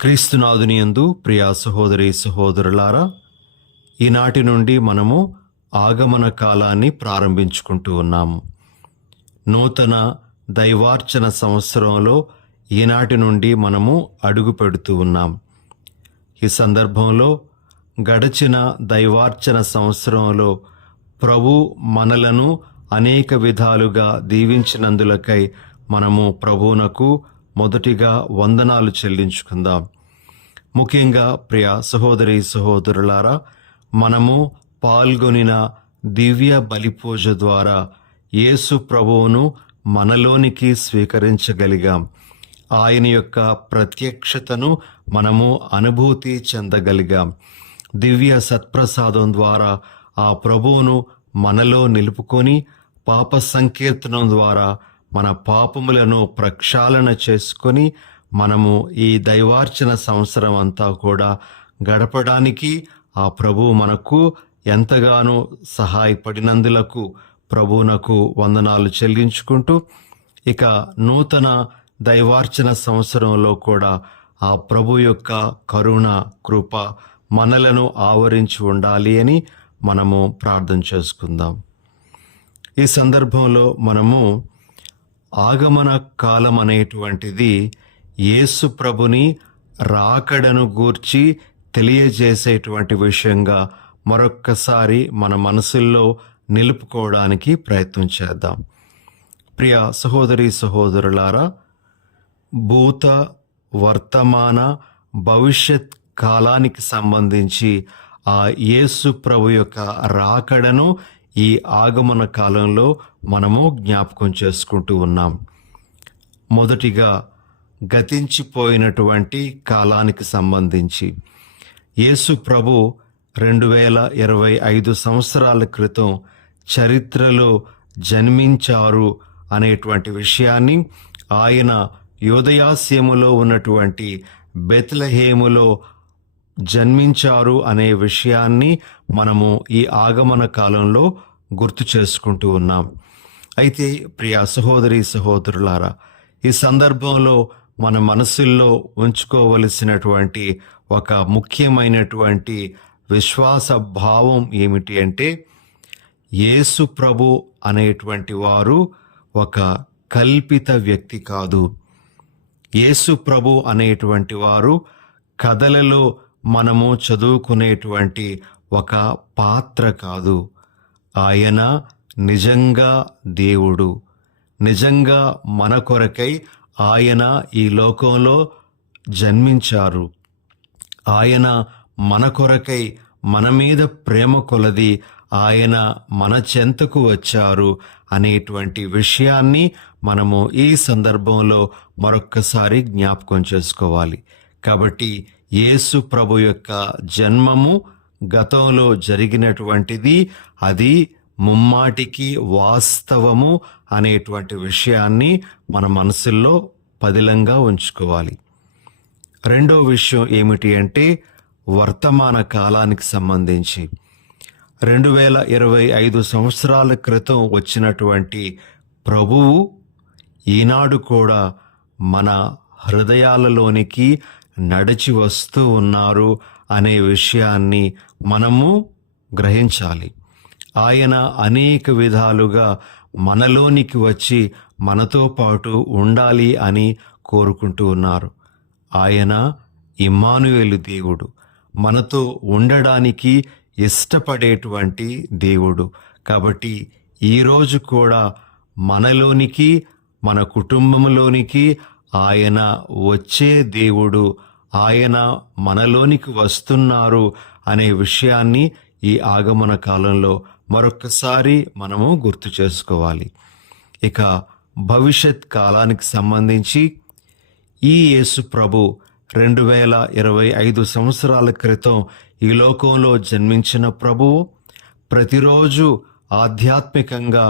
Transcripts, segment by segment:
క్రీస్తునాథుని యందు ప్రియా సహోదరి సహోదరులారా, ఈనాటి నుండి మనము ఆగమన కాలాన్ని ప్రారంభించుకుంటూ ఉన్నాము. నూతన దైవార్చన సంవత్సరంలో ఈనాటి నుండి మనము అడుగు పెడుతూ ఉన్నాం. ఈ సందర్భంలో గడిచిన దైవార్చన సంవత్సరంలో ప్రభు మనలను అనేక విధాలుగా దీవించినందులకై మనము ప్రభువునకు మొదటిగా వందనాలు చెల్లించుకుందాం. ముఖ్యంగా ప్రియ సహోదరి సహోదరులారా, మనము పాల్గొనిన దివ్య బలిపూజ ద్వారా యేసు ప్రభువును మనలోనికి స్వీకరించగలిగాం. ఆయన యొక్క ప్రత్యక్షతను మనము అనుభూతి చెందగలిగాం. దివ్య సత్ప్రసాదం ద్వారా ఆ ప్రభువును మనలో నిలుపుకొని పాప సంకీర్తనం ద్వారా మన పాపములను ప్రక్షాళన చేసుకొని మనము ఈ దైవార్చన సంవత్సరం అంతా కూడా గడపడానికి ఆ ప్రభువు మనకు ఎంతగానో సహాయపడినందులకు ప్రభువునకు వందనాలు చెల్లించుకుంటూ, ఇక నూతన దైవార్చన సంవత్సరంలో కూడా ఆ ప్రభు యొక్క కరుణ కృప మనలను ఆవరించి ఉండాలి అని మనము ప్రార్థన చేసుకుందాం. ఈ సందర్భంలో మనము ఆగమన కాలం అనేటువంటిది యేసు ప్రభుని రాకడను గూర్చి తెలియజేసేటువంటి విషయంగా మరొక్కసారి మన మనసుల్లో నిలుపుకోవడానికి ప్రయత్నం చేద్దాం. ప్రియ సహోదరి సహోదరులారా, భూత వర్తమాన భవిష్యత్ కాలానికి సంబంధించి ఆ యేసు ప్రభు యొక్క రాకడను ఈ ఆగమన కాలంలో మనము జ్ఞాపకం చేసుకుంటూ ఉన్నాం. మొదటిగా గతించిపోయినటువంటి కాలానికి సంబంధించి యేసు ప్రభు 2025 సంవత్సరాల క్రితం చరిత్రలో జన్మించారు అనేటువంటి విషయాన్ని, ఆయన యోదయాస్యములో ఉన్నటువంటి బెత్లెహేములో జన్మించారు అనే విషయాన్ని మనము ఈ ఆగమన కాలంలో గుర్తు చేసుకుంటూ ఉన్నాం. అయితే ప్రియ సహోదరి సహోదరులారా, ఈ సందర్భంలో మన మనసుల్లో ఉంచుకోవలసినటువంటి ఒక ముఖ్యమైనటువంటి విశ్వాస భావం ఏమిటి అంటే, యేసు ప్రభు అనేటువంటి వారు ఒక కల్పిత వ్యక్తి కాదు. యేసు ప్రభు అనేటువంటి వారు కథలలో మనము చదువుకునేటువంటి ఒక పాత్ర కాదు. ఆయన నిజంగా దేవుడు. నిజంగా మన కొరకై ఆయన ఈ లోకంలో జన్మించారు. ఆయన మన కొరకై మన మీద ప్రేమ కొలది ఆయన మన చెంతకు వచ్చారు అనేటువంటి విషయాన్ని మనము ఈ సందర్భంలో మరొక్కసారి జ్ఞాపకం చేసుకోవాలి. కాబట్టి యేసు ప్రభు యొక్క జన్మము గతంలో జరిగినటువంటిది, అది ముమ్మాటికి వాస్తవము అనేటువంటి విషయాన్ని మన మనసుల్లో పదిలంగా ఉంచుకోవాలి. రెండో విషయం ఏమిటి అంటే, వర్తమాన కాలానికి సంబంధించి 2025 సంవత్సరాల క్రితం వచ్చినటువంటి ప్రభువు ఈనాడు కూడా మన హృదయాలలోనికి నడిచి వస్తూ ఉన్నారు అనే విషయాన్ని మనము గ్రహించాలి. ఆయన అనేక విధాలుగా మనలోనికి వచ్చి మనతో పాటు ఉండాలి అని కోరుకుంటూ ఉన్నారు. ఆయన ఇమ్మానుయేలు దేవుడు, మనతో ఉండడానికి ఇష్టపడేటువంటి దేవుడు. కాబట్టి ఈరోజు కూడా మనలోనికి, మన కుటుంబంలోనికి ఆయన వచ్చే దేవుడు, ఆయన మనలోనికి వస్తున్నారు అనే విషయాన్ని ఈ ఆగమన కాలంలో మరొక్కసారి మనము గుర్తు చేసుకోవాలి. ఇక భవిష్యత్ కాలానికి సంబంధించి ఈ యేసు ప్రభు 2025 సంవత్సరాల క్రితం ఈ లోకంలో జన్మించిన ప్రభువు ప్రతిరోజు ఆధ్యాత్మికంగా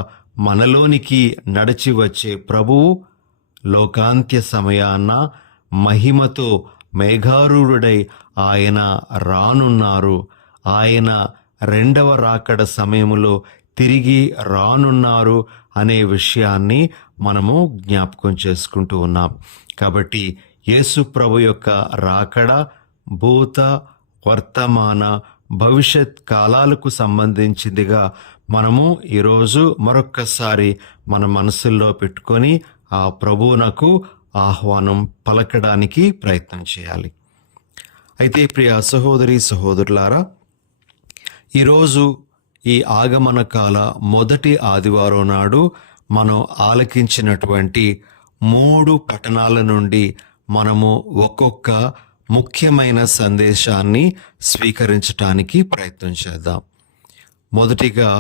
మనలోనికి నడిచి వచ్చే ప్రభువు లోకాంత్య సమయాన మహిమతో మేఘారూఢుడై ఆయన రానున్నారు. ఆయన రెండవ రాకడ సమయములో తిరిగి రానున్నారు అనే విషయాన్ని మనము జ్ఞాపకం చేసుకుంటూ ఉన్నాం. కాబట్టి యేసు ప్రభు యొక్క రాకడ భూత వర్తమాన భవిష్యత్ కాలాలకు సంబంధించిందిగా మనము ఈరోజు మరొక్కసారి మన మనసుల్లో పెట్టుకొని ఆ ప్రభువునకు ఆహ్వానం పలకడానికి ప్రయత్నం చేయాలి. అయితే ప్రియ సహోదరి సహోదరులారా, ఈరోజు ఈ ఆగమన కాల మొదటి ఆదివారం నాడు మనం ఆలకించినటువంటి 3 పఠనాల నుండి మనము ఒక్కొక్క ముఖ్యమైన సందేశాన్ని స్వీకరించటానికి ప్రయత్నం చేద్దాం. మొదటిగా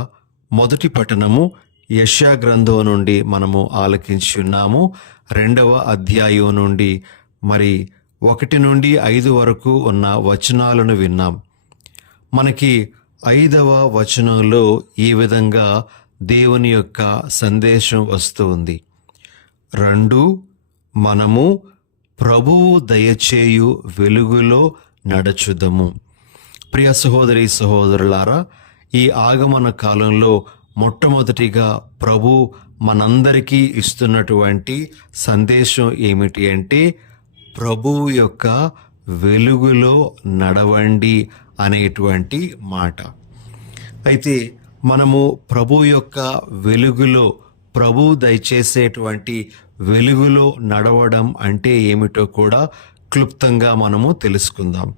మొదటి పఠనము యెషయా గ్రంథం నుండి మనము ఆలకించి ఉన్నాము. 2వ అధ్యాయం నుండి మరి 1 నుండి 5 వరకు ఉన్న వచనాలను విన్నాం. మనకి 5వ వచనంలో ఈ విధంగా దేవుని యొక్క సందేశం వస్తూ ఉంది. 2 మనము ప్రభువు దయచేయు వెలుగులో నడుచుదము. ప్రియ సహోదరి సహోదరులారా, ఈ ఆగమన కాలంలో మొట్టమొదటిగా ప్రభు మనందరికీ ఇస్తున్నటువంటి సందేశం ఏమిటి అంటే, ప్రభువు యొక్క వెలుగులో నడవండి అనేటువంటి మాట. అయితే మనము ప్రభు యొక్క వెలుగులో, ప్రభు దయచేసేటువంటి వెలుగులో నడవడం అంటే ఏమిటో కూడా క్లుప్తంగా మనము తెలుసుకుందాం.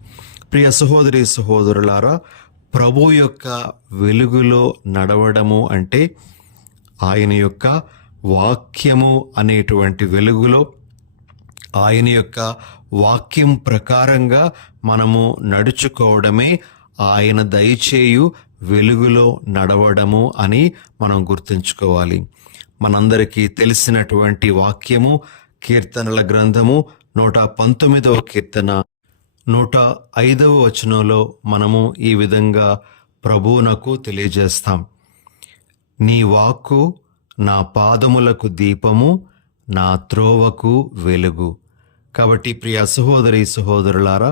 ప్రియ సహోదరి సహోదరులారా, ప్రభు యొక్క వెలుగులో నడవడము అంటే ఆయన యొక్క వాక్యము అనేటువంటి వెలుగులో, ఆయన యొక్క వాక్యం ప్రకారంగా మనము నడుచుకోవడమే ఆయన దయచేయు వెలుగులో నడవడము అని మనం గుర్తుంచుకోవాలి. మనందరికీ తెలిసినటువంటి వాక్యము కీర్తనల గ్రంథము 119వ కీర్తన 105వ వచనంలో మనము ఈ విధంగా ప్రభువునకు తెలియజేస్తాం. నీ వాక్కు నా పాదములకు దీపము, నా త్రోవకు వెలుగు. కాబట్టి ప్రియ సహోదరి సహోదరులారా,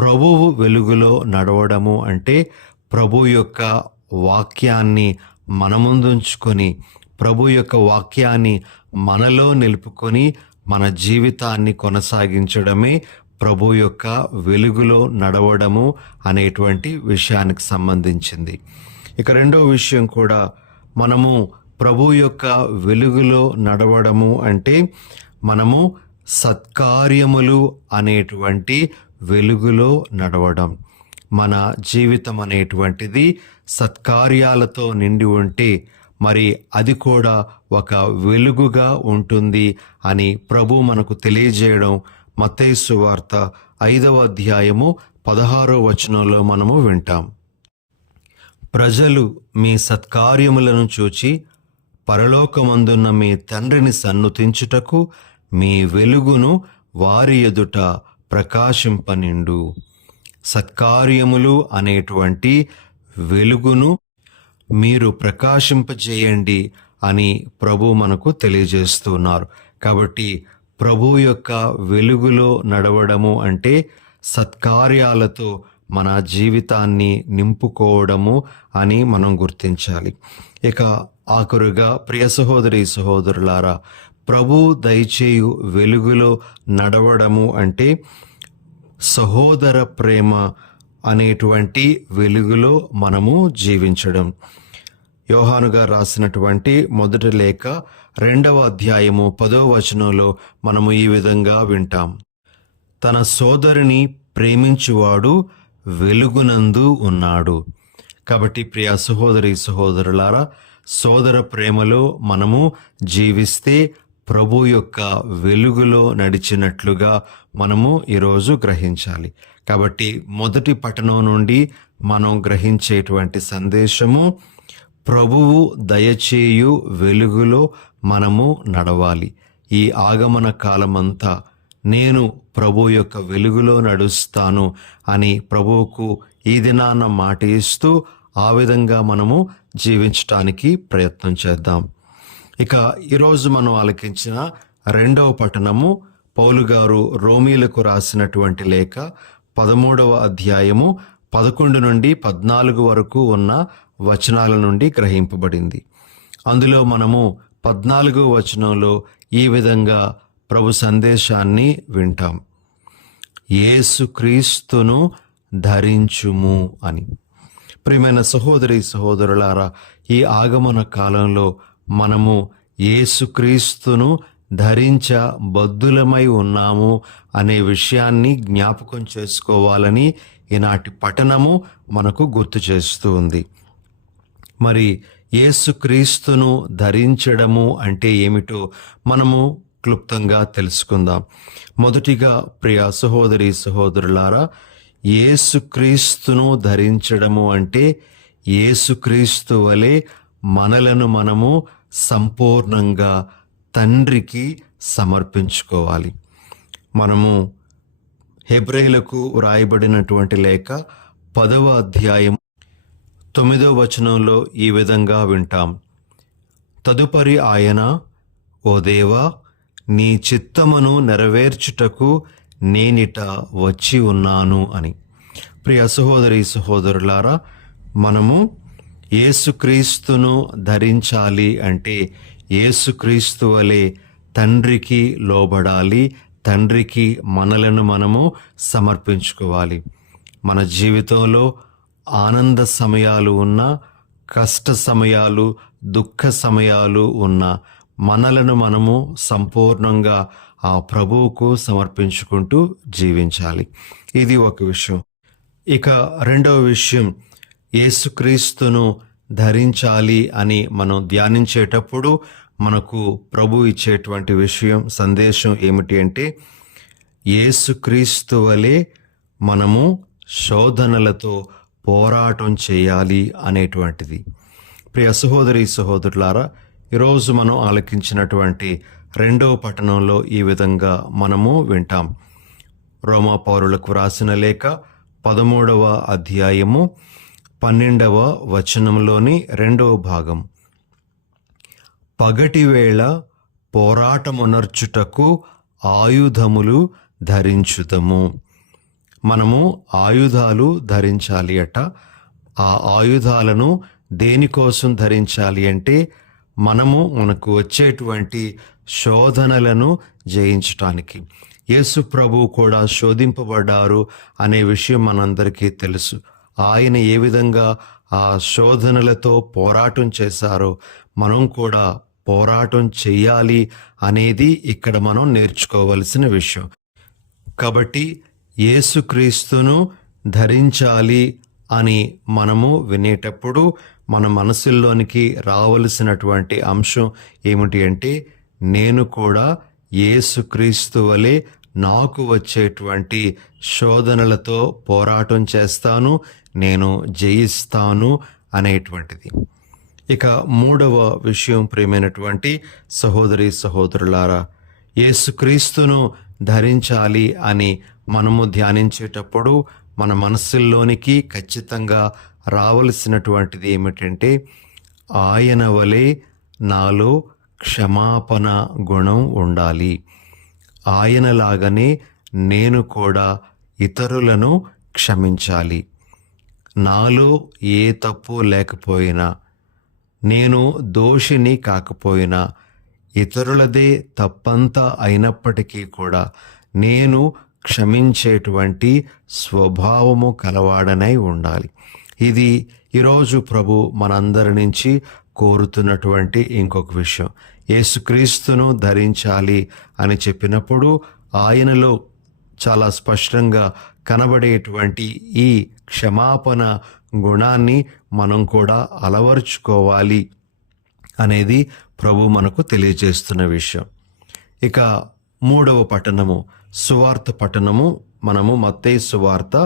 ప్రభువు వెలుగులో నడవడము అంటే ప్రభు యొక్క వాక్యాన్ని మన ముందుంచుకొని, ప్రభు యొక్క వాక్యాన్ని మనలో నిలుపుకొని మన జీవితాన్ని కొనసాగించడమే ప్రభు యొక్క వెలుగులో నడవడము అనేటువంటి విషయానికి సంబంధించింది. ఇక 2వ విషయం కూడా, మనము ప్రభు యొక్క వెలుగులో నడవడము అంటే మనము సత్కార్యములు అనేటువంటి వెలుగులో నడవడం. మన జీవితం అనేటువంటిది సత్కార్యాలతో నిండి ఉంటే మరి అది కూడా ఒక వెలుగుగా ఉంటుంది అని ప్రభు మనకు తెలియజేయడం మత్తయి సువార్త 5వ అధ్యాయము 16వ వచనంలో మనము వింటాం. ప్రజలు మీ సత్కార్యములను చూచి పరలోకమందున్న మీ తండ్రిని సన్నుతించుటకు మీ వెలుగును వారి ఎదుట ప్రకాశింపనిండు. సత్కార్యములు అనేటువంటి వెలుగును మీరు ప్రకాశింపజేయండి అని ప్రభు మనకు తెలియజేస్తున్నారు. కాబట్టి ప్రభు యొక్క వెలుగులో నడవడము అంటే సత్కార్యాలతో మన జీవితాన్ని నింపుకోవడము అని మనం గుర్తించాలి. ఇక ఆఖరుగా ప్రియ సహోదరి సహోదరులారా, ప్రభు దయచేయు వెలుగులో నడవడము అంటే సహోదర ప్రేమ అనేటువంటి వెలుగులో మనము జీవించడం. యోహాను గారు రాసినటువంటి మొదటి లేఖ 2వ అధ్యాయము 10వ వచనంలో మనము ఈ విధంగా వింటాం. తన సోదరుని ప్రేమించువాడు వెలుగునందు ఉన్నాడు. కాబట్టి ప్రియ సహోదరి సహోదరులారా, సోదర ప్రేమలో మనము జీవిస్తే ప్రభు యొక్క వెలుగులో నడిచినట్లుగా మనము ఈరోజు గ్రహించాలి. కాబట్టి మొదటి పఠనం నుండి మనం గ్రహించేటువంటి సందేశము, ప్రభువు దయచేయు వెలుగులో మనము నడవాలి. ఈ ఆగమన కాలమంతా నేను ప్రభు యొక్క వెలుగులో నడుస్తాను అని ప్రభువుకు ఈ దినాన మాట ఇస్తూ ఆ విధంగా మనము జీవించటానికి ప్రయత్నం చేద్దాం. ఇక ఈరోజు మనం ఆలకించిన 2వ పఠనము పౌలు గారు రోమీలకు రాసినటువంటి లేఖ 13వ అధ్యాయము 11 నుండి 14 వరకు ఉన్న వచనాల నుండి గ్రహింపబడింది. అందులో మనము 14వ వచనంలో ఈ విధంగా ప్రభు సందేశాన్ని వింటాం. యేసుక్రీస్తును ధరించుము అని. ప్రియమైన సహోదరి సహోదరులారా, ఈ ఆగమన కాలంలో మనము యేసుక్రీస్తును ధరించబద్ధులమై ఉన్నాము అనే విషయాన్ని జ్ఞాపకం చేసుకోవాలని ఈనాటి పఠనము మనకు గుర్తు చేస్తూ ఉంది. మరి యేసుక్రీస్తును ధరించడము అంటే ఏమిటో మనము క్లుప్తంగా తెలుసుకుందాం. మొదటిగా ప్రియ సహోదరి సహోదరులారా, యేసుక్రీస్తును ధరించడము అంటే యేసుక్రీస్తు వలె మనలను మనము సంపూర్ణంగా తండ్రికి సమర్పించుకోవాలి. మనము హెబ్రేయులకు వ్రాయబడినటువంటి లేఖ 10వ అధ్యాయం 9వ వచనంలో ఈ విధంగా వింటాం. తదుపరి ఆయన, ఓ దేవా, నీ చిత్తమును నెరవేర్చుటకు నేనిట వచ్చి ఉన్నాను అని. ప్రియ సహోదరి సహోదరులారా, మనము యేసుక్రీస్తును ధరించాలి అంటే యేసుక్రీస్తు వలె తండ్రికి లోబడాలి, తండ్రికి మనలను మనము సమర్పించుకోవాలి. మన జీవితంలో ఆనంద సమయాలు ఉన్నా, కష్ట సమయాలు, దుఃఖ సమయాలు ఉన్నా మనలను మనము సంపూర్ణంగా ఆ ప్రభువుకు సమర్పించుకుంటూ జీవించాలి. ఇది ఒక విషయం. ఇక రెండవ విషయం, యేసుక్రీస్తును ధరించాలి అని మనం ధ్యానించేటప్పుడు మనకు ప్రభు ఇచ్చేటువంటి విషయం, సందేశం ఏమిటి అంటే యేసుక్రీస్తు వలె మనము శోధనలతో పోరాటం చేయాలి అనేటువంటిది. ప్రియ సహోదరి సహోదరులారా, ఈరోజు మనం ఆలకించినటువంటి రెండవ పట్టణంలో ఈ విధంగా మనము వింటాం. రోమా పౌరులకు వ్రాసిన లేఖ 13వ అధ్యాయము 12వ వచనంలోని 2వ భాగం. పగటివేళ పోరాటమునర్చుటకు ఆయుధములు ధరించుదము. మనము ఆయుధాలు ధరించాలి అట. ఆ ఆయుధాలను దేనికోసం ధరించాలి అంటే మనకు వచ్చేటువంటి శోధనలను జయించటానికి. యేసు ప్రభు కూడా శోధింపబడ్డారు అనే విషయం మనందరికీ తెలుసు. ఆయన ఏ విధంగా ఆ శోధనలతో పోరాటం చేశారో మనం కూడా పోరాటం చెయ్యాలి అనేది ఇక్కడ మనం నేర్చుకోవలసిన విషయం. కాబట్టి యేసుక్రీస్తును ధరించాలి అని మనము వినేటప్పుడు మన మనసుల్లోనికి రావలసినటువంటి అంశం ఏమిటి అంటే, నేను కూడా యేసుక్రీస్తు వలె నాకు వచ్చేటువంటి శోధనలతో పోరాటం చేస్తాను, నేను జయిస్తాను అనేటువంటిది. ఇక మూడవ విషయం, ప్రియమైనటువంటి సహోదరి సహోదరులారా, యేసుక్రీస్తును ధరించాలి అని మనము ధ్యానించేటప్పుడు మన మనస్సుల్లోనికి ఖచ్చితంగా రావలసినటువంటిది ఏమిటంటే, ఆయన వలె నాలో క్షమాపణ గుణం ఉండాలి. ఆయనలాగానే నేను కూడా ఇతరులను క్షమించాలి. నాలో ఏ తప్పు లేకపోయినా, నేను దోషిని కాకపోయినా, ఇతరులదే తప్పంతా అయినప్పటికీ కూడా నేను క్షమించేటువంటి స్వభావము కలవాడనై ఉండాలి. ఇది ఈరోజు ప్రభు మనందరి నుంచి కోరుతున్నటువంటి ఇంకొక విషయం. యేసుక్రీస్తును ధరించాలి అని చెప్పినప్పుడు ఆయనలో చాలా స్పష్టంగా కనబడేటువంటి ఈ క్షమాపణ గుణాన్ని మనం కూడా అలవర్చుకోవాలి అనేది ప్రభు మనకు తెలియజేస్తున్న విషయం. ఇక మూడవ పట్టణము, సువార్త పట్టణము. మనము మత్తయి సువార్త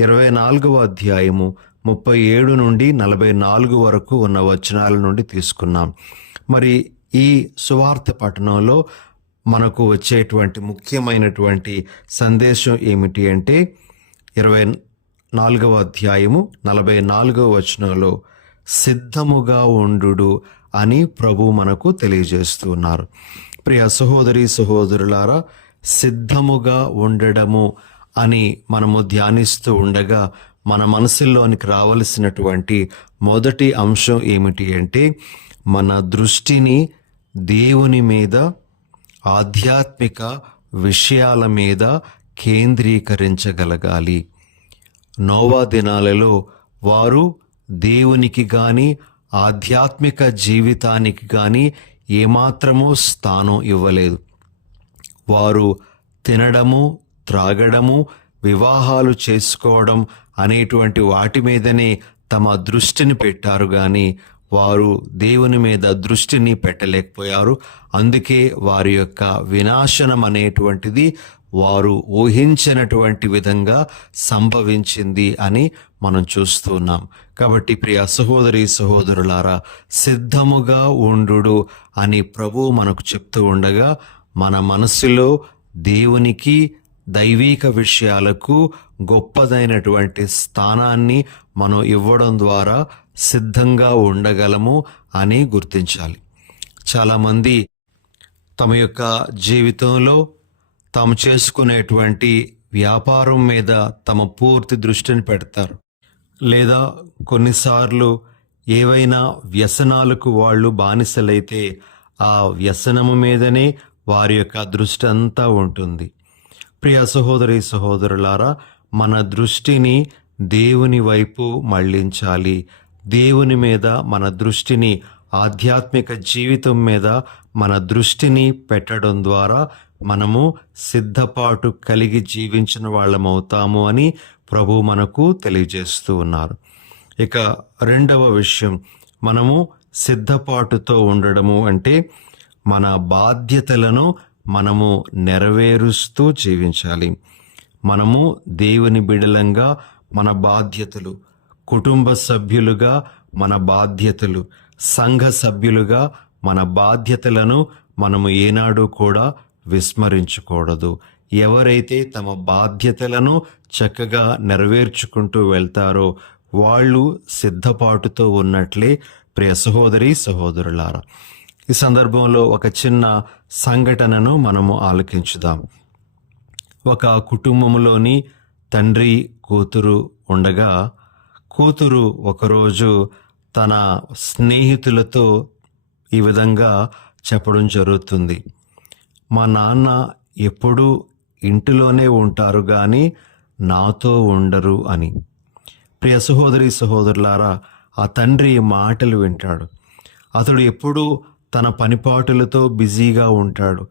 24వ అధ్యాయము 37 నుండి 44 వరకు ఉన్న వచనాల నుండి తీసుకున్నాం. మరి ఈ సువార్త పట్టణంలో మనకు వచ్చేటువంటి ముఖ్యమైనటువంటి సందేశం ఏమిటి అంటే 24వ అధ్యాయము 44వ వచనంలో సిద్ధముగా ఉండు అని ప్రభు మనకు తెలియజేస్తున్నారు. ప్రియ సహోదరి సహోదరులారా, సిద్ధముగా ఉండడము అని మనము ధ్యానిస్తూ ఉండగా మన మనసుల్లోనికి రావలసినటువంటి మొదటి అంశం ఏమిటి అంటే, మన దృష్టిని దేవుని మీద, ఆధ్యాత్మిక విషయాల మీద కేంద్రీకరించగలగాలి. నోవా దినాలలో వారు దేవునికి గాని ఆధ్యాత్మిక జీవితానికి గాని ఏమాత్రమూ స్థానం ఇవ్వలేదు. వారు తినడము, త్రాగడము, వివాహాలు చేసుకోవడం అనేటువంటి వాటి మీదనే తమ దృష్టిని పెట్టారు కానీ వారు దేవుని మీద దృష్టిని పెట్టలేకపోయారు. అందుకే వారి యొక్క వినాశనం అనేటువంటిది వారు ఊహించినటువంటి విధంగా సంభవించింది అని మనం చూస్తున్నాం. కాబట్టి ప్రియ సహోదరి సహోదరులారా, సిద్ధముగా ఉండు అని ప్రభువు మనకు చెప్తూ ఉండగా మన మనస్సులో దేవునికి, దైవిక విషయాలకు గొప్పదైనటువంటి స్థానాన్ని మనం ఇవ్వడం ద్వారా సిద్ధంగా ఉండగలము అని గుర్తించాలి. చాలామంది తమ యొక్క జీవితంలో తాము చేసుకునేటువంటి వ్యాపారం మీద తమ పూర్తి దృష్టిని పెడతారు. లేదా కొన్నిసార్లు ఏవైనా వ్యసనాలకు వాళ్ళు బానిసలైతే ఆ వ్యసనము మీదనే వారి యొక్క దృష్టి అంతా ఉంటుంది. ప్రియ సహోదరి సహోదరులారా, మన దృష్టిని దేవుని వైపు మళ్ళించాలి. దేవుని మీద మన దృష్టిని, ఆధ్యాత్మిక జీవితం మీద మన దృష్టిని పెట్టడం ద్వారా మనము సిద్ధపాటు కలిగి జీవించిన వాళ్ళమవుతాము అని ప్రభు మనకు తెలియజేస్తూ ఉన్నారు. ఇక రెండవ విషయం, మనము సిద్ధపాటుతో ఉండడము అంటే మన బాధ్యతలను మనము నెరవేరుస్తూ జీవించాలి. మనము దేవుని బిడలంగా మన బాధ్యతలు, కుటుంబ సభ్యులుగా మన బాధ్యతలు, సంఘ సభ్యులుగా మన బాధ్యతలను మనము ఏనాడు కూడా విస్మరించకూడదు. ఎవరైతే తమ బాధ్యతలను చక్కగా నెరవేర్చుకుంటూ వెళ్తారో వాళ్ళు సిద్ధపాటుతో ఉన్నట్లే. ప్రియ సహోదరి సహోదరులారా, ఈ సందర్భంలో ఒక చిన్న సంఘటనను మనము ఆలకించుదాం. ఒక కుటుంబంలోని తండ్రి, కూతురు ఉండగా కూతురు ఒకరోజు తన స్నేహితులతో ఈ విధంగా చెప్పడం జరుగుతుంది: మా నాన్న ఎప్పుడూ ఇంటిలోనే ఉంటారు కానీ నాతో ఉండరు అని. ప్రియ సహోదరి సహోదరులారా, ఆ తండ్రి మాటలు వింటాడు. అతడు ఎప్పుడూ తన పనిపాటులతో బిజీగా ఉంటాడు.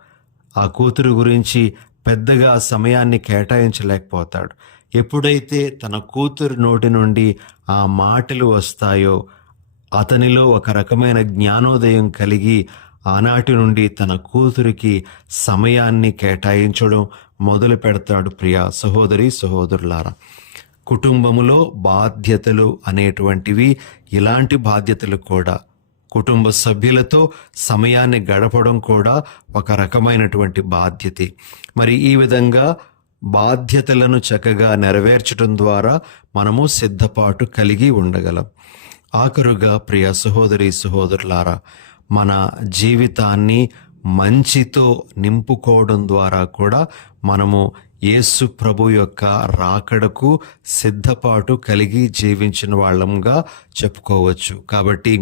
ఆ కూతురు గురించి పెద్దగా సమయాన్ని కేటాయించలేకపోతాడు. ఎప్పుడైతే తన కూతురు నోటి నుండి ఆ మాటలు వస్తాయో అతనిలో ఒక రకమైన జ్ఞానోదయం కలిగి ఆనాటి నుండి తన కూతురికి సమయాన్ని కేటాయించడం మొదలు పెడతాడు. ప్రియ సహోదరి సహోదరులారా, కుటుంబములో బాధ్యతలు అనేటువంటివి ఇలాంటి బాధ్యతలు కూడా, కుటుంబ సభ్యులతో సమయాన్ని గడపడం కూడా ఒక రకమైనటువంటి బాధ్యతే. మరి ఈ విధంగా బాధ్యతలను చక్కగా నెరవేర్చడం ద్వారా మనము సిద్ధపాటు కలిగి ఉండగలం. ఆఖరుగా ప్రియ సహోదరి సహోదరులారా, మన జీవితాన్ని మంచితో నింపుకోవడం ద్వారా కూడా మనము యేసు ప్రభు యొక్క రాకడకు సిద్ధపాటు కలిగి జీవించిన వాళ్ళంగా చెప్పుకోవచ్చు. కాబట్టి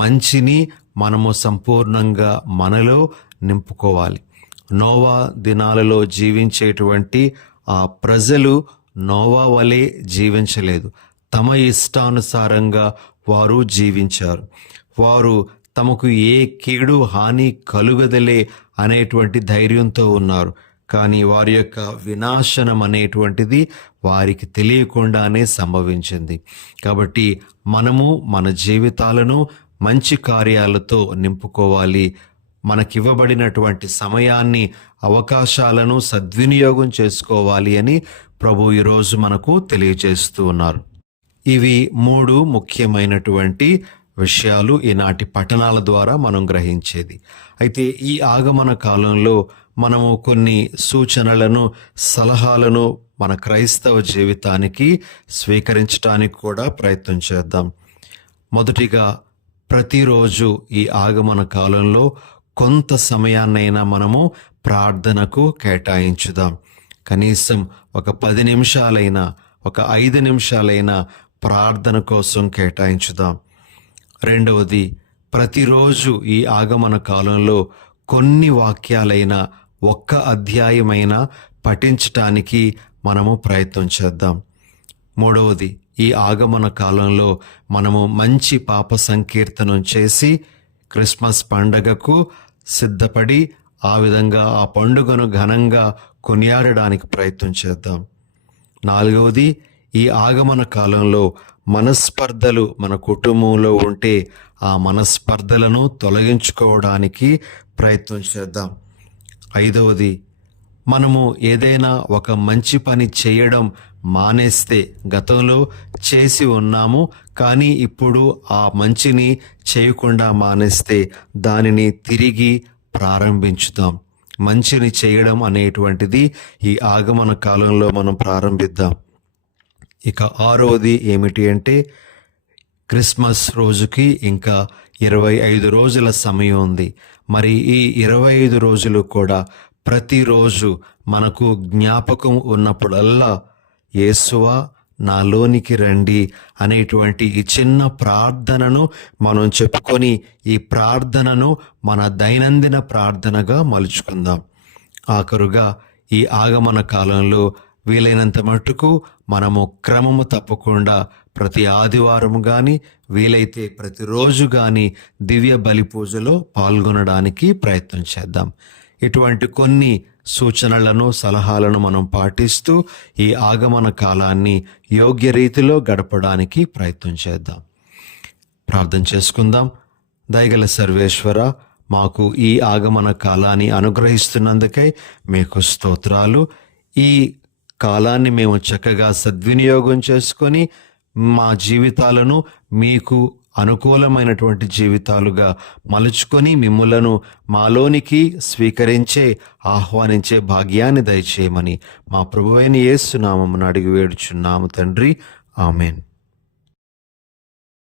మంచిని మనము సంపూర్ణంగా మనలో నింపుకోవాలి. నోవా దినాలలో జీవించేటువంటి ఆ ప్రజలు నోవా వలె జీవించలేదు. తమ ఇష్టానుసారంగా వారు జీవించారు. వారు తమకు ఏ కీడు హాని కలుగదలే అనేటువంటి ధైర్యంతో ఉన్నారు. కానీ వారి యొక్క వినాశనం అనేటువంటిది వారికి తెలియకుండానే సంభవించింది. కాబట్టి మనము మన జీవితాలను మంచి కార్యాలతో నింపుకోవాలి. మనకివ్వబడినటువంటి సమయాన్ని, అవకాశాలను సద్వినియోగం చేసుకోవాలి అని ప్రభు ఈరోజు మనకు తెలియజేస్తూ ఉన్నారు. ఇవి 3 ముఖ్యమైనటువంటి విషయాలు ఈనాటి పఠనాల ద్వారా మనం గ్రహించేది. అయితే ఈ ఆగమన కాలంలో మనము కొన్ని సూచనలను, సలహాలను మన క్రైస్తవ జీవితానికి స్వీకరించడానికి కూడా ప్రయత్నం చేద్దాం. మొదటిగా, ప్రతిరోజు ఈ ఆగమన కాలంలో కొంత సమయాన్నైనా మనము ప్రార్థనకు కేటాయించుదాం. కనీసం ఒక 10 నిమిషాలైనా, ఒక 5 నిమిషాలైనా ప్రార్థన కోసం కేటాయించుదాం. రెండవది, ప్రతిరోజు ఈ ఆగమన కాలంలో కొన్ని వాక్యాలైనా, ఒక్క అధ్యాయమైనా పఠించటానికి మనము ప్రయత్నం చేద్దాం. మూడవది, ఈ ఆగమన కాలంలో మనము మంచి పాప సంకీర్తనం చేసి క్రిస్మస్ పండగకు సిద్ధపడి ఆ విధంగా ఆ పండుగను ఘనంగా కొనియాడడానికి ప్రయత్నం చేద్దాం. నాలుగవది, ఈ ఆగమన కాలంలో మనస్పర్ధలు మన కుటుంబంలో ఉంటే ఆ మనస్పర్ధలను తొలగించుకోవడానికి ప్రయత్నం చేద్దాం. ఐదవది, మనము ఏదైనా ఒక మంచి పని చేయడం మానేస్తే, గతంలో చేసి ఉన్నాము కానీ ఇప్పుడు ఆ మంచిని చేయకుండా మానేస్తే దానిని తిరిగి ప్రారంభించుదాం. మంచిని చేయడం అనేటువంటిది ఈ ఆగమన కాలంలో మనం ప్రారంభిద్దాం. ఇక ఆరవది ఏమిటి అంటే, క్రిస్మస్ రోజుకి ఇంకా 25 రోజుల సమయం ఉంది. మరి ఈ 25 రోజులు కూడా ప్రతిరోజు మనకు జ్ఞాపకం ఉన్నప్పుడల్లా యేసువా నాలోనికి రండి అనేటువంటి ఈ చిన్న ప్రార్థనను మనం చెప్పుకొని ఈ ప్రార్థనను మన దైనందిన ప్రార్థనగా మలుచుకుందాం. ఆఖరుగా ఈ ఆగమన కాలంలో వీలైనంత మట్టుకు మనము క్రమము తప్పకుండా ప్రతి ఆదివారం కానీ వీలైతే ప్రతిరోజు కానీ దివ్య బలి పూజలో పాల్గొనడానికి ప్రయత్నం చేద్దాం. ఇటువంటి కొన్ని సూచనలను సలహాలను మనం పాటిస్తూ ఈ ఆగమన కాలాన్ని యోగ్య రీతిలో గడపడానికి ప్రయత్నం చేద్దాం. ప్రార్థన చేసుకుందాం. దయగల సర్వేశ్వర, మాకు ఈ ఆగమన కాలాన్ని అనుగ్రహిస్తున్నందుకై మీకు స్తోత్రాలు. ఈ కాలాన్ని మేము చక్కగా సద్వినియోగం చేసుకొని మా జీవితాలను మీకు అనుకూలమైనటువంటి జీవితాలుగా మలుచుకొని మిమ్ములను మాలోనికి స్వీకరించే ఆహ్వానించే భాగ్యాన్ని దయచేయమని మా ప్రభువైన యేసు నామమున అడిగి వేడుచున్నాము తండ్రి. ఆమెన్.